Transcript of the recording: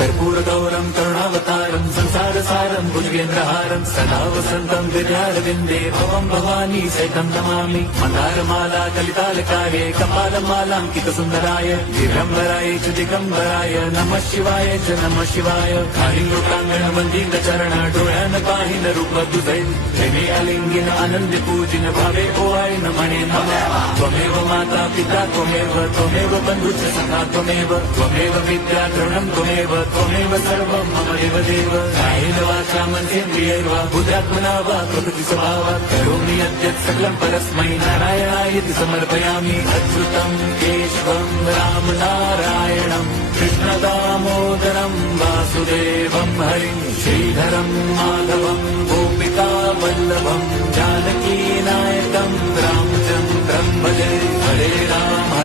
कर्पूरगौरं करुणावतारं संसारसारं भुजगेन्द्रहारं सदा वसन्तं हृदयारविन्दे भवं भवानी सहितं नमामि। मन्दारमाला कलितालकारे कपालमालाङ्कितसुन्दराय दिगम्बराय च दिगम्बराय नमः शिवाय च नमः शिवाय। कालिङ्गोटाङ्गण वन्दितचरण डोळ्यान पाहिन रूप तुझे प्रेमे अलिंगिन आनंद पूजिन भावे ओवाय नमने नमः। त्वमेव माता पिता त्वमेव बन्धुश्च सखा त्वमेव विद्या द्रवणं त्वमेव सर्वं मम देव कायेन वाचा मनसेन्द्रियैर्वा बुद्ध्यात्मना वा प्रकृति स्वभावात् करोमि यद्यत् सकलं परस्मै नारायणायति समर्पयामि। अच्युतं केशवं रामनारायणं कृष्णदामोदरं वासुदेवं हरिं श्रीधरं माधवं गोपिकावल्लभं जानकीनायकं रामचन्द्रं भजे।